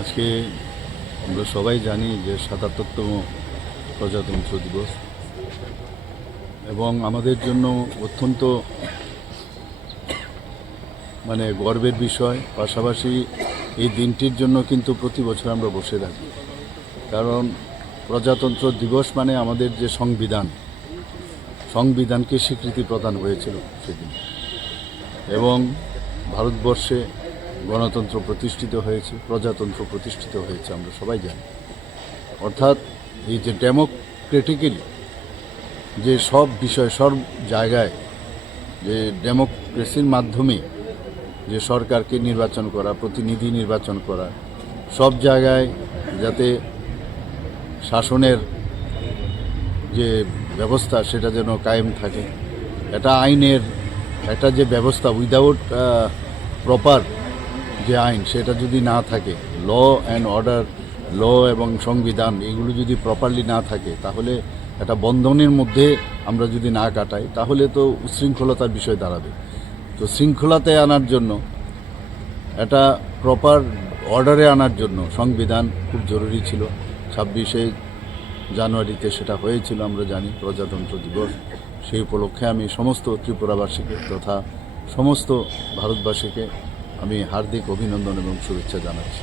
আজকে আমরা সবাই জানি যে ৭৭তম প্রজাতন্ত্র দিবস এবং আমাদের জন্য অত্যন্ত গর্বের বিষয়। পাশাপাশি এই দিনটির জন্য কিন্তু প্রতি বছর আমরা বসে থাকি, কারণ প্রজাতন্ত্র দিবস মানে আমাদের যে সংবিধানকে স্বীকৃতি প্রদান হয়েছিল সেদিন, এবং ভারতবর্ষে গণতন্ত্র প্রতিষ্ঠিত হয়েছে, প্রজাতন্ত্র প্রতিষ্ঠিত হয়েছে, আমরা সবাই জানি। অর্থাৎ এই যে ডেমোক্রেটিক্যালি যে সব বিষয় সব জায়গায় যে ডেমোক্রেসির মাধ্যমে যে সরকারকে নির্বাচন করা, প্রতিনিধি নির্বাচন করা, সব জায়গায় যাতে শাসনের যে ব্যবস্থা সেটা যেন কায়েম থাকে, এটা আইনের একটা যে ব্যবস্থা উইদাউট প্রপার যে আইন সেটা যদি না থাকে, ল অ্যান্ড অর্ডার, ল এবং সংবিধান এগুলো যদি প্রপারলি না থাকে, তাহলে একটা বন্ধনের মধ্যে আমরা যদি না কাটাই তাহলে তো উচ্ছৃঙ্খলতার বিষয় দাঁড়াবে। তো শৃঙ্খলাতে আনার জন্য, এটা প্রপার অর্ডারে আনার জন্য সংবিধান খুব জরুরি ছিল। ২৬শে জানুয়ারিতে সেটা হয়েছিল, আমরা জানি, প্রজাতন্ত্র দিবস। সেই উপলক্ষে আমি সমস্ত ত্রিপুরাবাসীকে তথা সমস্ত ভারতবাসীকে আমি হার্দিক অভিনন্দন এবং শুভেচ্ছা জানাচ্ছি।